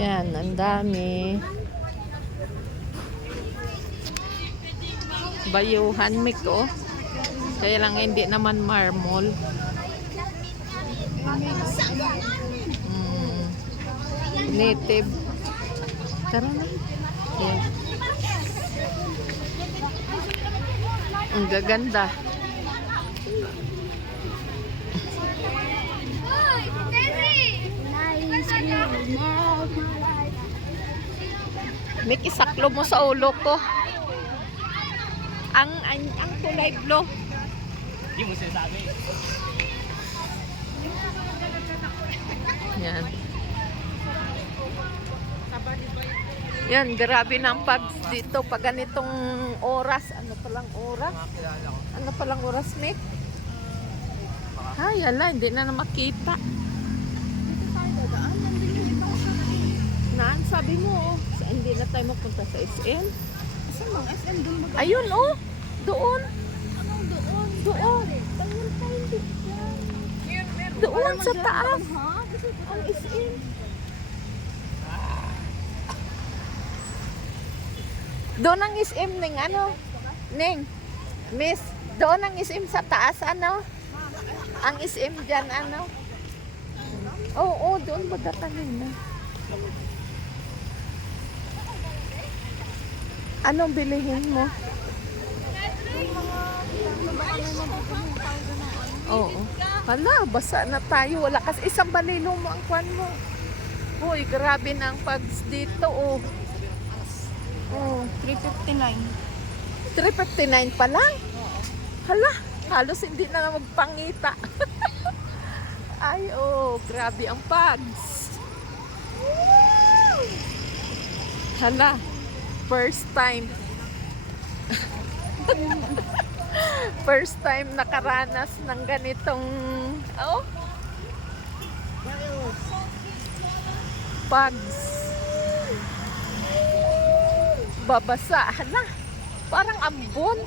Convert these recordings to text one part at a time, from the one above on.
Yan, ang dami. Bayuhan mic, oh. Kaya lang hindi naman marmol. Native. Tara na. Yeah. Ang gaganda. Mick, isaklo mo sa ulo ko. Ang kulay blue. Hindi mo sinasabi. Yan. Yan, grabe na ang pag dito pag ganitong oras. Ano palang oras? Ano palang oras, Mick? Ay, ala, hindi na makita. Naan, sabi mo, hindi na tayo mapunta sa SM. Saan bang SM doon mag- Ayun, oh. Doon. Anong doon? Doon. Doon sa taas. Ha? Ang SM. Doon ang SM, Ning, ano? Ning, Miss, doon ang SM sa taas, ano? Ang SM dyan, ano? Oo, doon ba kanina? Anong bilihin mo? Oo. Hala, basa na tayo. Wala kasi isang balilo mo ang kwan mo. Uy, grabe na ang pags dito, oh. Oh, 359. 359 pa lang? Hala, halos hindi na magpangita. Ay, oh, grabe ang pags. Hala, first time. First time nakaranas ng ganitong, oh, pags. Babasa. Hala, parang ambon.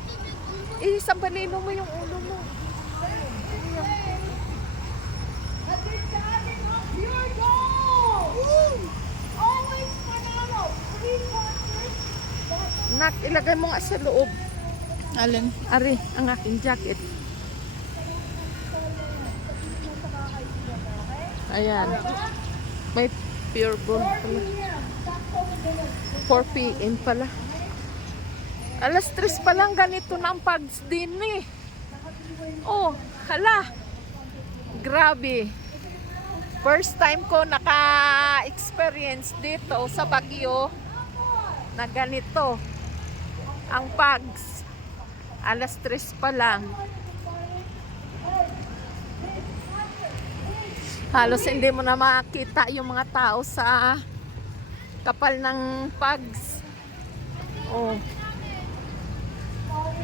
Isang balilo mo yung ulo mo. Nak, ilagay mo nga sa loob. Alin? Ari, ang aking jacket. Ayan. May pure gold pala. 4 p.m. pala. Alas 3 pa lang ganito na ang pags din eh. Oh, hala. Grabe. First time ko naka-experience dito sa Baguio na ganito ang pags. Alas 3 pa lang. Halos hindi mo na makita yung mga tao sa kapal ng pags. Oh.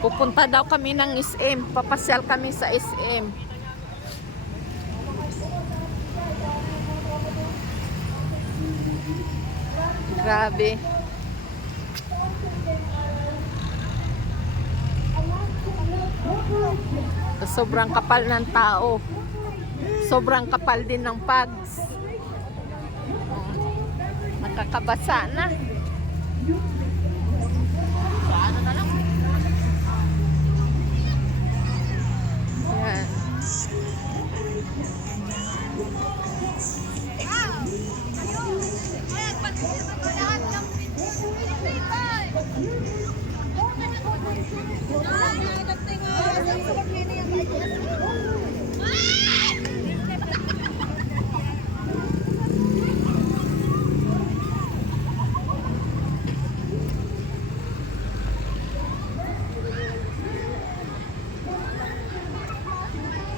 Pupunta daw kami ng SM. Papasyal kami sa SM. Grabe. Sobrang kapal ng tao. Sobrang kapal din ng pags. Nakakabasa na. Yan.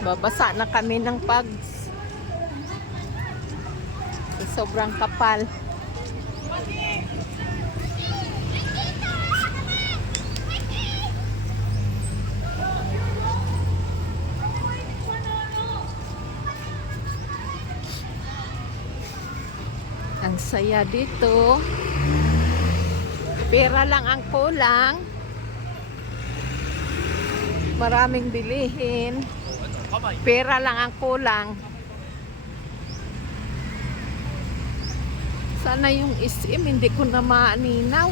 Babasa na kami ng pags. Sobrang kapal. Ang saya dito. Pera lang ang kulang. Maraming bilihin. Pera lang ang kulang. Sana yung SM, hindi ko na maaninaw.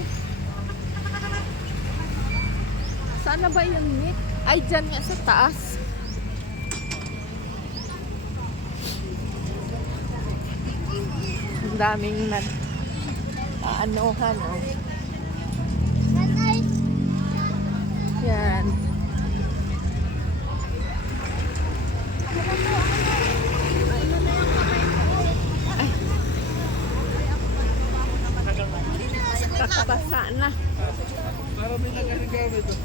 Sana ba yung Nick? Ay, dyan nga sa taas. Ang daming nag-aanuhan, oh. Yan. Kakabasa na. Para may nagagamit ito.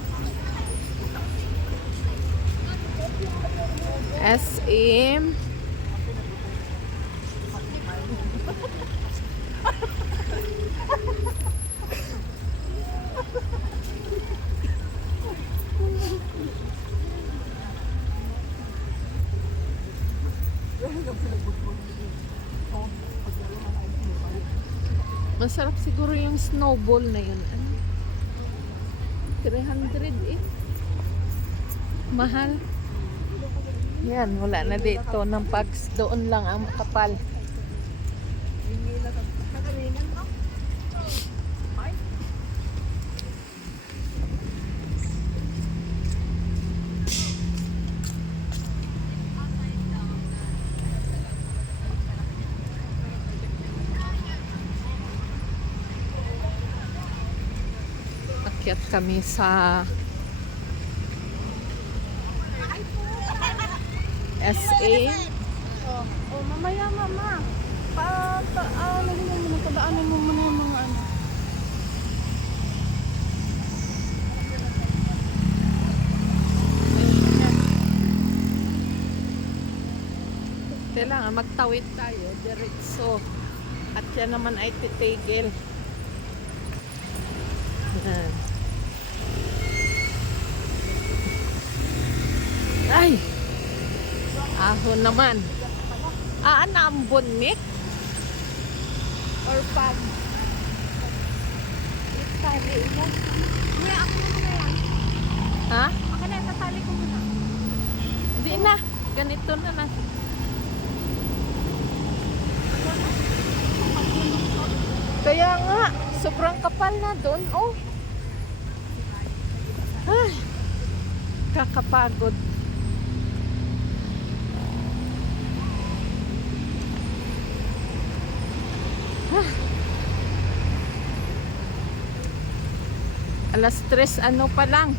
SM. Masarap siguro yung snowball na yun. 300 eh. Mahal. Yan, wala na dito ng pags. Doon lang ang makapal. Akyat kami sa SA. Oh, mamaya mama. Padaanin mo muna yung mga ano. Kailangan magtawid tayo diretso. At yan naman ay titigil. Yan. Ay! Ahon naman. Ambon, Nick? Or pag? Tali mo? Kuya, ako muna yan. Ha? Ako na, tatali ko muna. Hindi na. Ganito na lang. Kaya nga, sobrang kapal na doon. Oh. Ay, kakapagod. Alas 3 ano pa lang.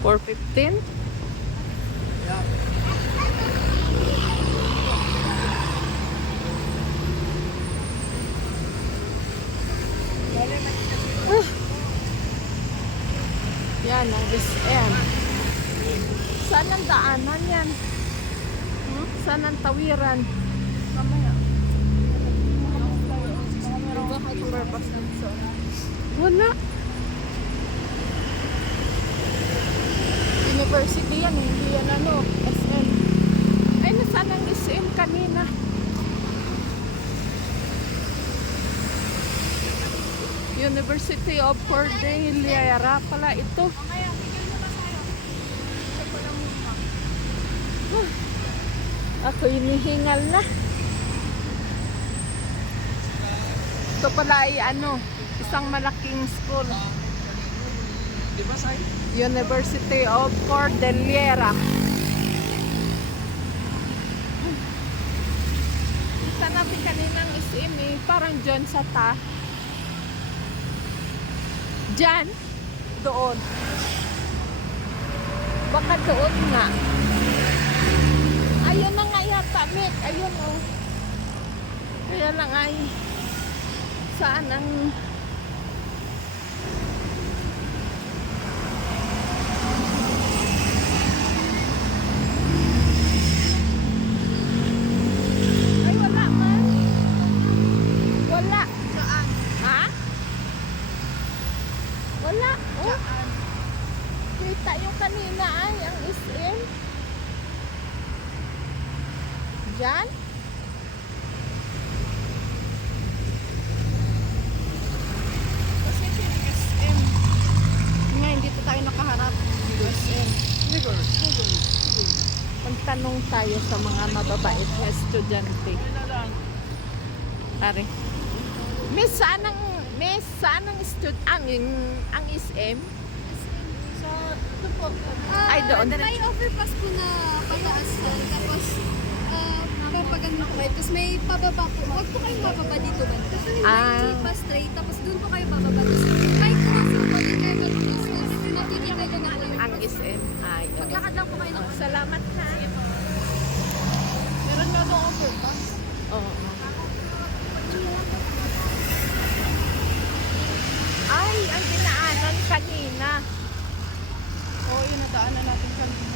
4:15. Yan ang SM. Saan ang daanan yan? Saan ang tawiran? Mamaya. Wala. University yan, hindi yan ano, SM. Ay, nasaan ang SM kanina? University of Cordillera pala ito. Mamaya, tigil mo na tayo. Check ko lang muna. Ako hinihingal na. Ito pala ay ano, isang malaking school. Di ba, Sai? University of Cordillera. Kita natin kaninang SM eh, parang dyan sa ta. Dyan? Doon. Baka doon nga. Ayun na nga yata, Mick. Ayun oh. Kaya lang ay saan ang ay wala man. Wala. Saan? Ha? Wala. Oh. Saan? Kita yung kanina ay ang SM. Diyan? Kasi ito yung SM. Ngayon, dito tayo nakaharap. SM. Nigger. Pag Magtanong tayo sa mga mababait na estudyante. Pare. Miss, saan ang ang SM? So, ito po. Ay, doon. May overpass po na pataas na. Tapos, papagano po kayo. Tapos may pababa po. Huwag po kayong bababa dito banda. May pa straight. Tapos doon po kayo bababa. Tapos kahit crossing po din kayo mag-business, makikita nyo na po yung Ang SM. Ay, oo. maglakad lang po kayo ng Salamat ha. meron nga doon overpass. Oo. Ay, ang dinaanan kanina. Oo, yun nadaanan natin kanina.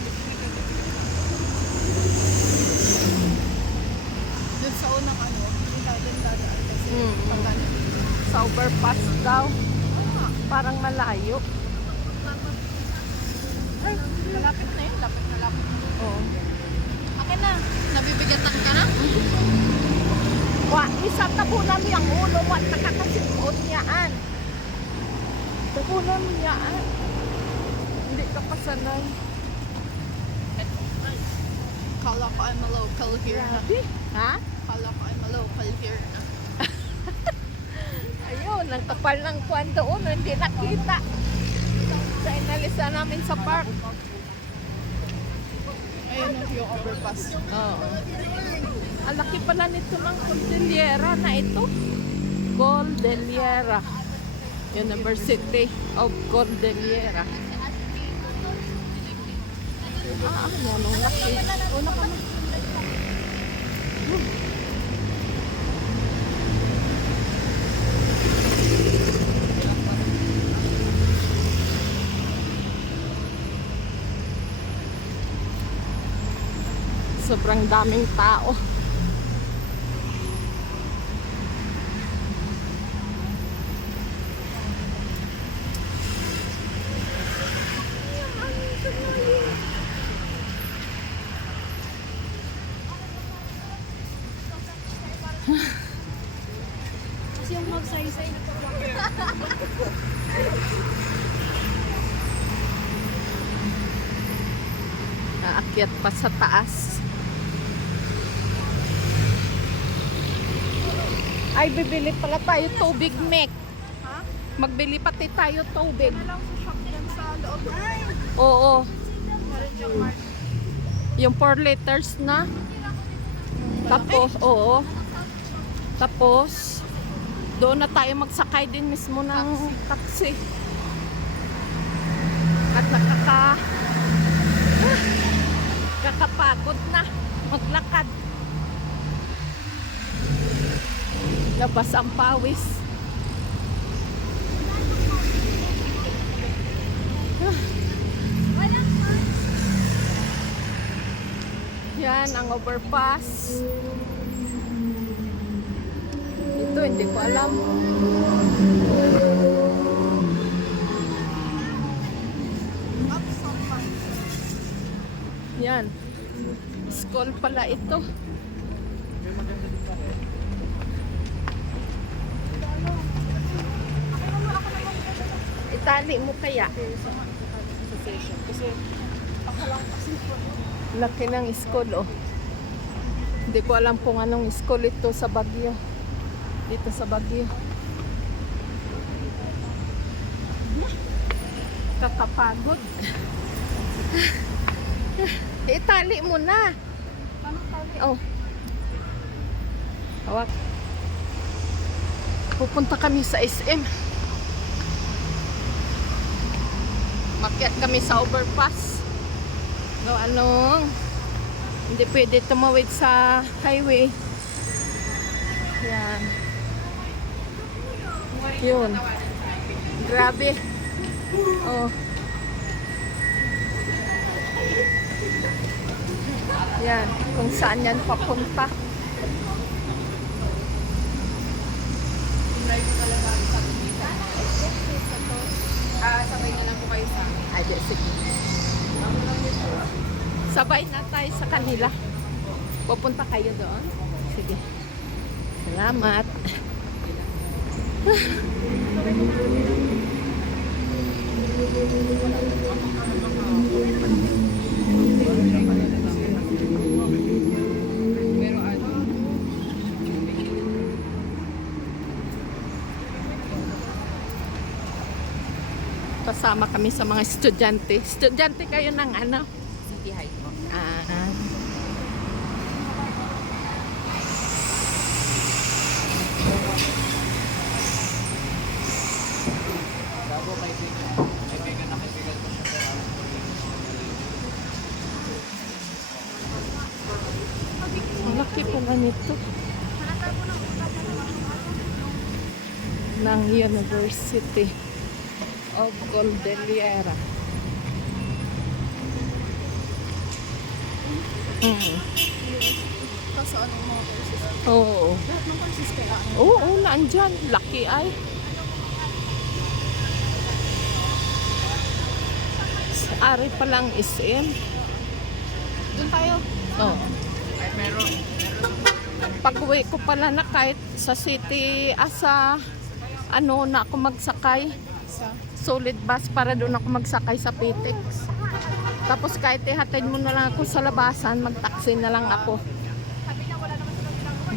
Doon sa unang hindi tayo din dadaan kasi pagkano. Sa overpass daw. Parang malayo. Ay, malapit na yun. Lapit na lapit. Oo. Akin na. Nabibigatan ka na? Wa, isa tabunan niyang ulo mo at nakakasimot niyaan. Tabunan niyaan. Hindi ka pasanay. Kala ko I'm a local here na. Grabe. Ha? Kala ko I'm a local here na. Ayun, ang kapal ng kwan doon, hindi nakita. Sa inalisa namin sa park. Ayun yung overpass. Oo. Ang laki pala nito ng Cordillera na ito. Cordillera. University of Cordillera. Yan ang laki. Una ka na. Sobrang daming tao. Kasi yung magsaysay na to. Naakyat pa sa taas. Ay, bibili pala tayo tubig, Mek. Ha? Magbili pati tayo tubig. Ano lang sa shop dyan sa loob. Oo. Meron dyan mark. Yung 4 liters na. Tapos, oo. Tapos, doon na tayo magsakay din mismo ng taxi. At kakapagod na maglakad. Labas ang pawis. Yan ang overpass. Ito hindi ko alam. Yan. School pala ito. Itali mo kaya? Sa station. Kasi ako lang kasi Laki ng school, oh. Hindi ko alam kung anong school ito sa Baguio. Dito sa Baguio. Kakapagod. Itali mo na. paano tali? Oh. Hawak. Pupunta kami sa SM. Makyat kami sa overpass. No, anong hindi pwede tumawid sa highway. Yan. Yun. Grabe. Oh. Yan. Kung saan yan papunta. Sabay na lang po kayo sa akin. Ay, di, sige. Sabay na tayo sa kanila. Pupunta kayo doon? Sige. Salamat. Sasama kami sa mga estudyante. Estudyante kayo ng ano? City High po. Ah. Bago kaibigan na kaibigan ko siya pero alam ko rin yung Ang laki pala nito. Ng University of Cordillera. Kaso anong mga courses? Oo. Lahat ng courses kaya Oo, nandyan. Laki ay. Ari palang SM. doon tayo. Oo. Pag-uwi ko pala na kahit sa city, sa ano na ako magsakay. Sa Solid bus para doon ako magsakay sa Pitex. Tapos kahit ihatid mo na lang ako sa labasan, mag-taxi na lang ako.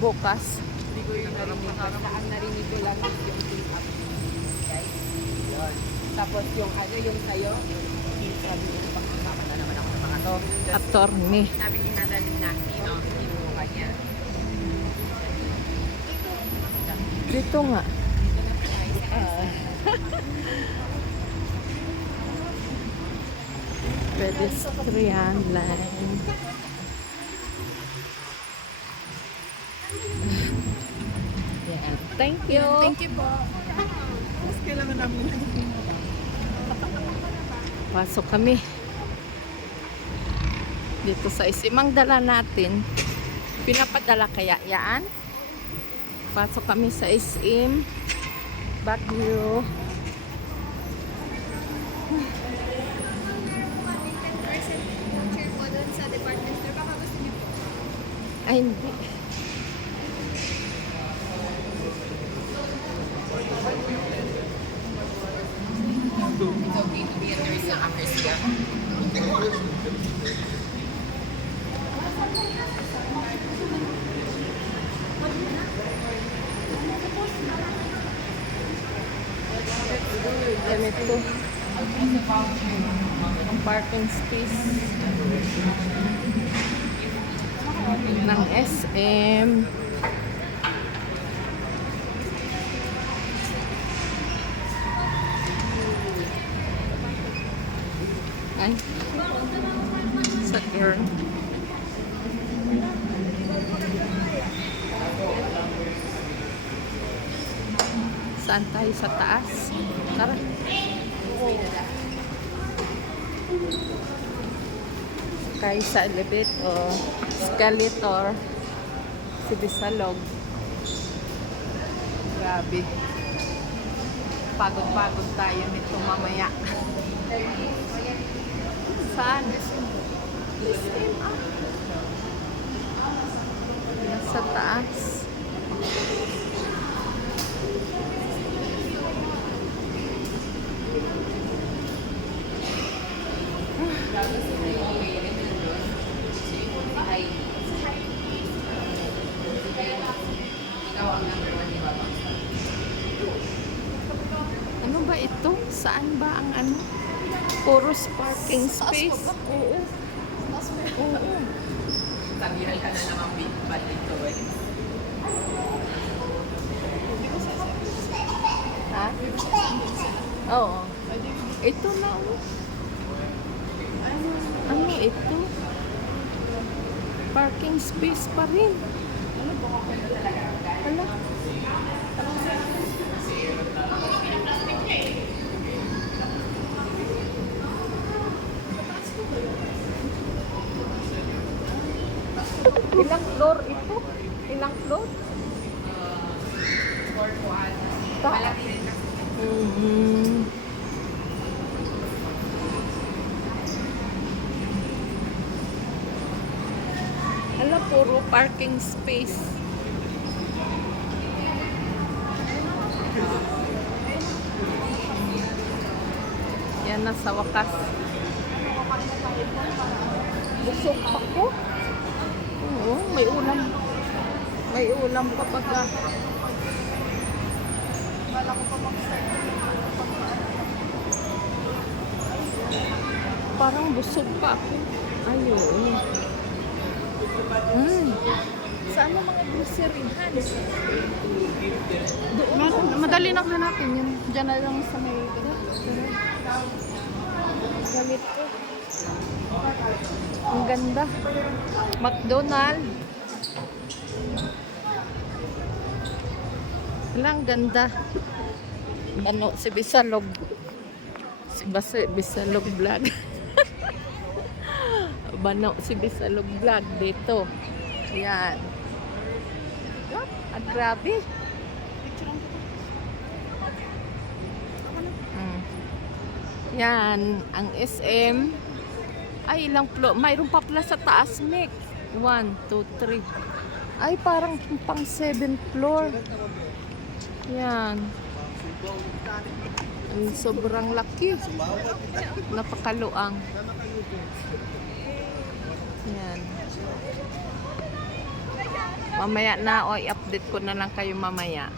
Bukas. Narinig ko lang yung pick-up. Tapos yung ano, yung sayo, yung sabi ko, pagkakama na naman ako ng mga to. Attorney. Sabi ni Natalie na, sino, yung kanya. Dito nga. Pedestrian line. Yan. Thank you. Thank you po. Mas kailangan namin Pasok kami. Dito sa isimang dala natin. Pinapadala kaya yan? Pasok kami sa SM Baguio. Chair po doon sa department store. Baka gusto niyo po. Ay, hindi. It's okay to be a nurse na after siya. Ganito. Ang parking space ng SM. Ay, sa girl. Saan tayo sa taas? Tara. Kaya sa elevator, escalator, si Bisalog. Grabe. Pagod-pagod tayo nito mamaya. Saan? SM ah. Nasa taas. Ano ba ito? Saan ba ang ano? Puros parking space. Oo. Oo. Sabihan ka na naman bit dito eh. Ha? Oo. Ito na. Oh. Ano ito? Parking space pa rin. Hala. Ilang floor ito? Ilang floor? Malaki rin kasi. Mhm. Ala, puro parking space. Yan na sa wakas. Busog ako. Oo, may ulam. May ulam pa pagka. Parang busog pa ako. Ayun. Saan mo mga groceryhan? Doon. Madali lang hanapin yun. Diyan na lang sa may Ganito. Ang ganda. McDonald. Ang ganda. Ano, si Bisalog. Si Bisalog vlog. Bano si Bisalog vlog dito. Ayan. Grabe. Yan, ang SM. Ay, ilang floor. Mayroon pa pala sa taas, Mick. 1, 2, 3. Ay, parang pang 7th floor. Yan. Ang sobrang laki. Napakaluang. Yan. Mamaya na, o i-update ko na lang kayo mamaya.